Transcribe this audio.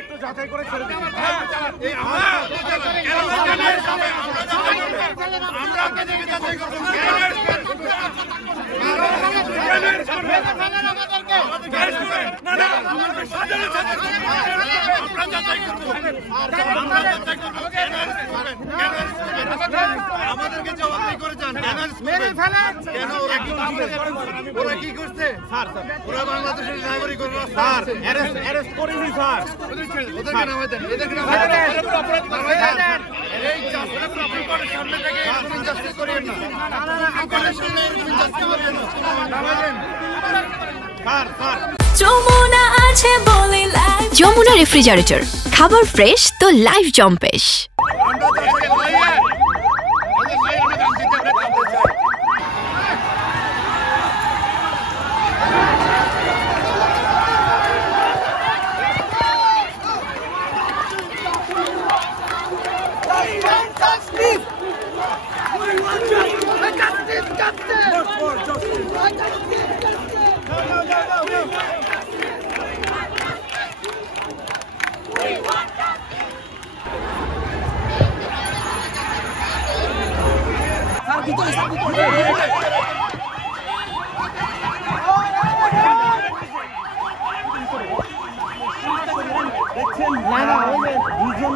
একটু যাচাই করে ছেড়ে দিন। আমাদেরকে জবাবদিহি করে যান। ওরা কি করছে স্যার? ওরা বাংলাদেশের নাগরিক, স্যার অ্যারেস্ট করিনি স্যার। ওদেরকে নামাই দেন, এদেরকে নামাই দেন। এই সামনে থেকে জাস্টিস করিয়েন না, জাস্টিস করিয়েন না, নামাই দেন স্যার। স্যার যমুনা আছে বলে লাইফ। যমুনা রেফ্রিজারেটর, খাবার ফ্রেশ তো লাইফ জম্পেশ। দেখছেন না, দুজন